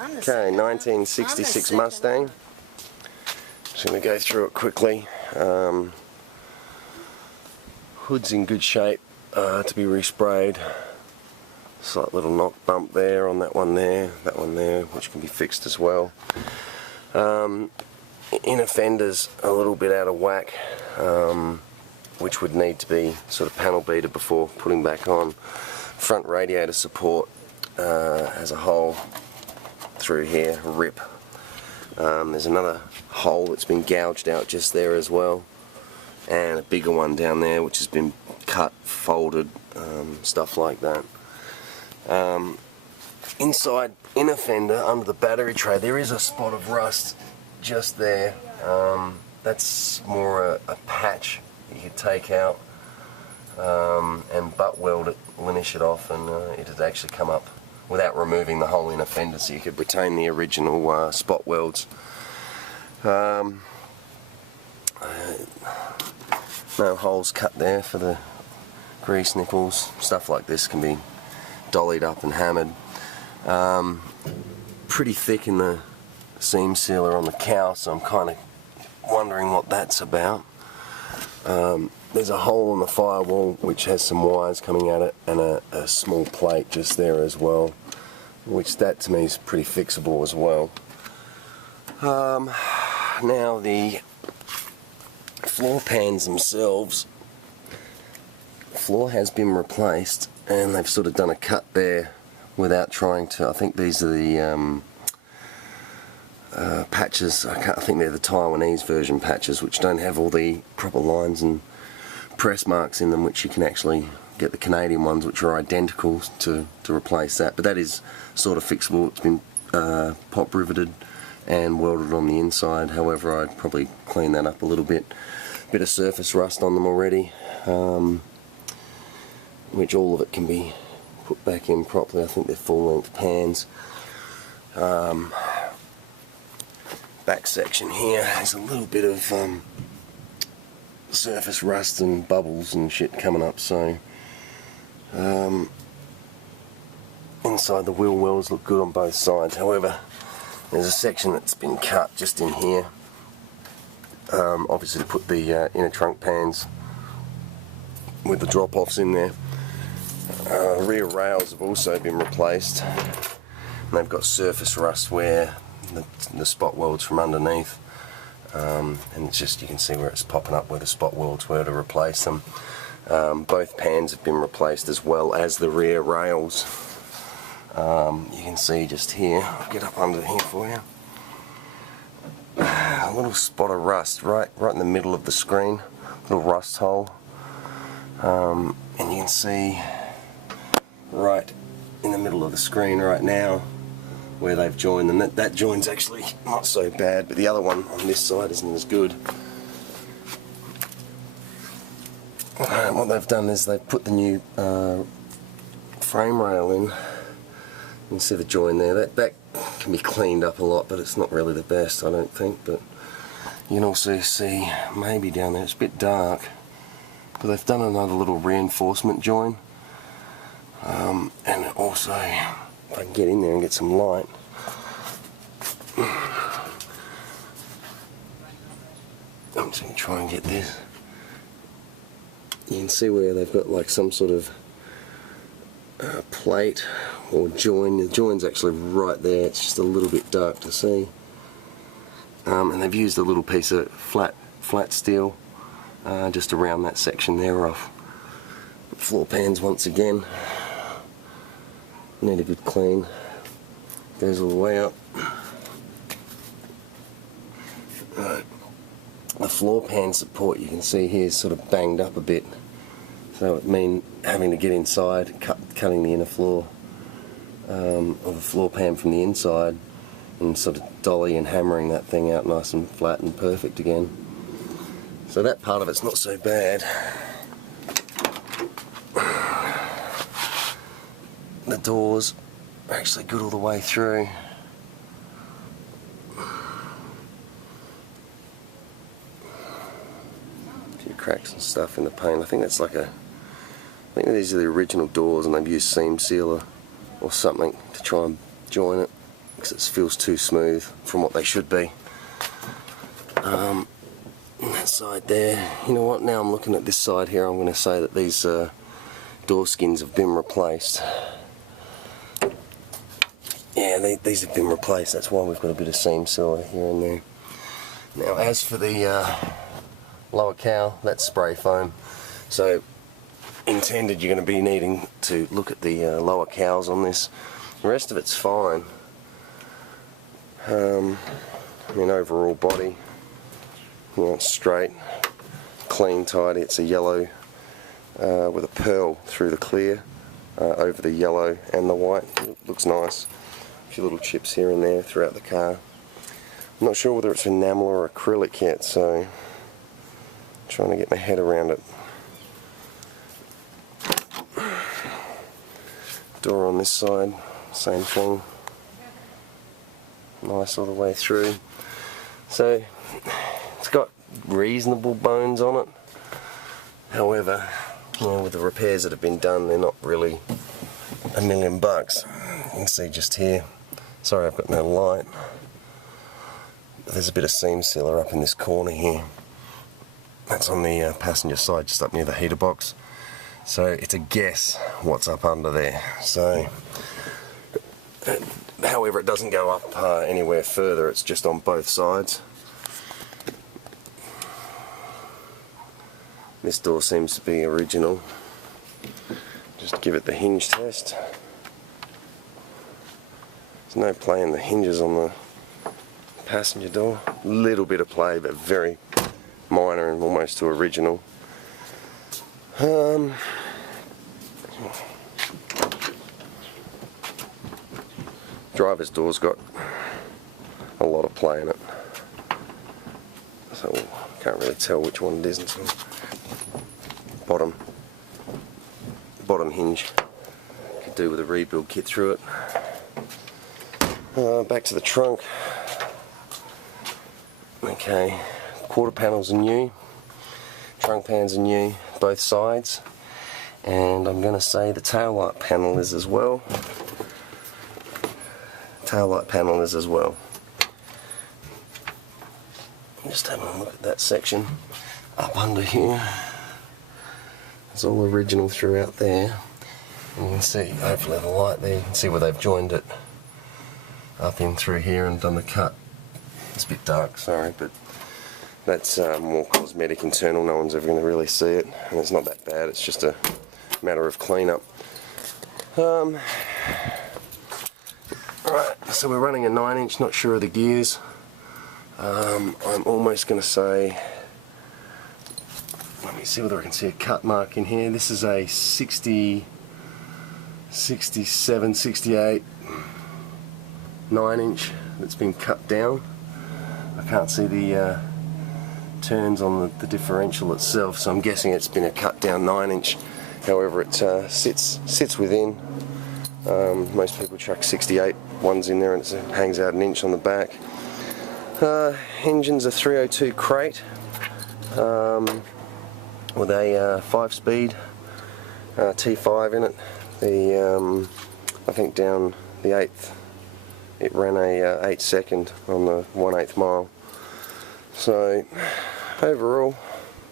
Okay, 1966 Mustang. Just going to go through it quickly. Hood's in good shape to be resprayed. Slight little knock bump there on that one there, which can be fixed as well. Inner fender's a little bit out of whack, which would need to be sort of panel beater before putting back on. Front radiator support has a hole through here, a rip. There's another hole that's been gouged out just there as well, and a bigger one down there which has been cut, folded, stuff like that. Inside inner fender, under the battery tray, there is a spot of rust just there. That's more a patch you could take out and butt weld it, linish it off, and it would actually come up without removing the whole inner fender, so you could retain the original spot welds. No holes cut there for the grease nipples. Stuff like this can be dollied up and hammered. Pretty thick in the seam sealer on the cowl, so I'm kind of wondering what that's about. There's a hole in the firewall which has some wires coming at it, and a small plate just there as well, which that to me is pretty fixable as well. Now the floor pans themselves, the floor has been replaced, and they've sort of done a cut there without trying to. I think these are the patches. I think they're the Taiwanese version patches, which don't have all the proper lines and press marks in them, which you can actually get the Canadian ones, which are identical, to replace that. But that is sort of fixable. It's been pop riveted and welded on the inside. However, I'd probably clean that up a little bit. Bit of surface rust on them already, which all of it can be put back in properly. I think they're full length pans. Back section here has a little bit of surface rust and bubbles and shit coming up, so inside the wheel wells look good on both sides. However, there's a section that's been cut just in here, obviously to put the inner trunk pans with the drop-offs in there. Rear rails have also been replaced, and they've got surface rust where the spot welds from underneath, and it's just, you can see where it's popping up where the spot welds were to replace them. Both pans have been replaced as well as the rear rails. You can see just here, I'll get up under here for you, a little spot of rust right in the middle of the screen, little rust hole, and you can see right in the middle of the screen right now where they've joined them. That join's actually not so bad, but the other one on this side isn't as good. What they've done is they've put the new frame rail in. You can see the join there. That can be cleaned up a lot, but it's not really the best, I don't think. But you can also see maybe down there, it's a bit dark, but they've done another little reinforcement join. And also, if I can get in there and get some light, I'm just going to try and get this. You can see where they've got like some sort of plate or join. The join's actually right there, it's just a little bit dark to see. And they've used a little piece of flat steel just around that section there off. Floor pans once again need a good clean. Goes all the way up. Right. The floor pan support, you can see here, is sort of banged up a bit, so it means having to get inside, cutting the inner floor of a floor pan from the inside, and sort of dolly and hammering that thing out nice and flat and perfect again. So that part of it's not so bad. The doors are actually good all the way through. A few cracks and stuff in the paint. I think that's like I think these are the original doors, and they've used seam sealer or something to try and join it. because it feels too smooth from what they should be. That side there, you know what, now I'm looking at this side here, I'm going to say that these door skins have been replaced. Yeah, these have been replaced, that's why we've got a bit of seam sealer here and there. Now as for the lower cowl, that's spray foam, so intended you're going to be needing to look at the lower cowls on this. The rest of it's fine. I mean, overall body, you know, it's straight, clean, tidy. It's a yellow with a pearl through the clear over the yellow and the white. It looks nice. A few little chips here and there throughout the car. I'm not sure whether it's enamel or acrylic yet, so I'm trying to get my head around it. Door on this side, same thing. Nice all the way through. So it's got reasonable bones on it. However, you know, with the repairs that have been done, they're not really $1 million. You can see just here. Sorry, I've got no light. There's a bit of seam sealer up in this corner here. That's on the passenger side, just up near the heater box. So it's a guess what's up under there. So, however, it doesn't go up anywhere further. It's just on both sides. This door seems to be original. Just give it the hinge test. There's no play in the hinges on the passenger door. Little bit of play, but very minor and almost to original. Driver's door's got a lot of play in it, so can't really tell which one it is until bottom hinge. Could do with a rebuild kit through it. Back to the trunk. Okay, quarter panels are new, trunk pans are new, both sides, and I'm going to say the tail light panel is as well. Tail light panel is as well. Just having a look at that section up under here. It's all original throughout there. And you can see, hopefully the light there, you can see where they've joined it up in through here and done the cut. It's a bit dark, sorry, but that's more cosmetic internal. No one's ever going to really see it, and it's not that bad. It's just a matter of cleanup. Alright, so we're running a 9-inch, not sure of the gears. I'm almost going to say, let me see whether I can see a cut mark in here. This is a 60, 67, 68 9-inch that's been cut down. I can't see the turns on the differential itself, so I'm guessing it's been a cut down 9-inch. However, it sits within. Most people chuck 68 ones in there and it hangs out 1 inch on the back. Engine's a 302 crate with a 5-speed T5 in it. I think down the 8th it ran a 8-second on the 1/8 mile. So overall,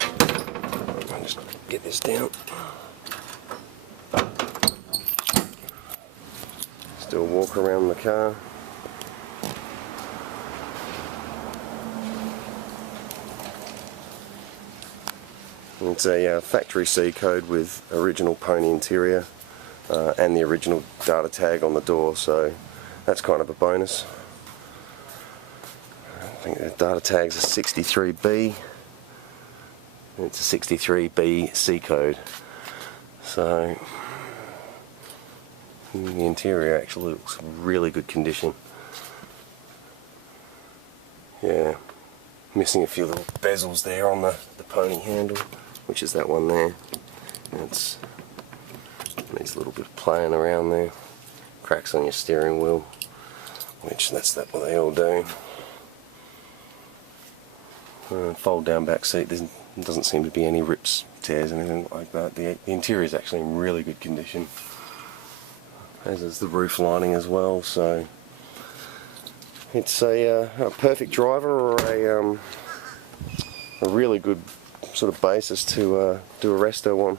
I'll just get this down. Still walk around the car. It's a factory C code with original pony interior and the original data tag on the door, so that's kind of a bonus. I think the data tag's a 63B. It's a 63B C code. So the interior actually looks really good condition. Yeah, missing a few little bezels there on the pony handle, which is that one there. It's needs a little bit of playing around there. Cracks on your steering wheel, which that's what they all do. Fold down back seat, there doesn't seem to be any rips, tears, anything like that. The interior is actually in really good condition, as is the roof lining as well, so it's a perfect driver, or a really good sort of basis to do a resto on.